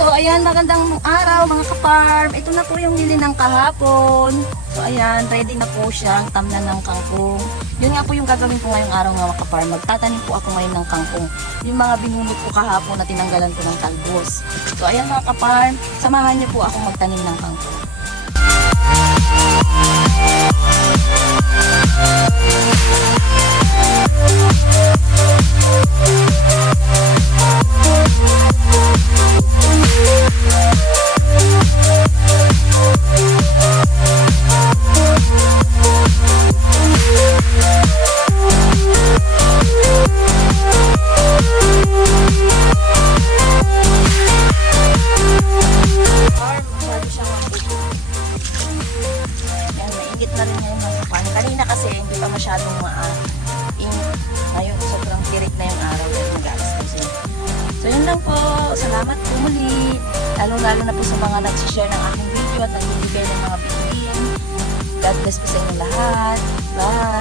So, ayan, magandang araw mga ka-farm. Ito na po yung nili kahapon. So, ayan, ready na po siya, ang tamnan ng kangkong. Yun nga po yung gagawin ko ngayong araw mga ka-farm. Magtatanim po ako ngayon ng kangkong. Yung mga binunot ko kahapon na tinanggalan ko ng talbos. So, ayan mga ka-farm, samahan niyo po ako magtanim ng kangkong. Mainit na rin ngayon mga ka-farm. Kanina kasi hindi pa masyadong ma-init. Ngayon, sobrang tirik na yung araw mag-alas kasi. So, yun lang po. Salamat po muli. Lalo-lalo na po sa mga nag-share ng aking video at nagbibigay ng mga bituin. God bless po sa inyong lahat. Bye!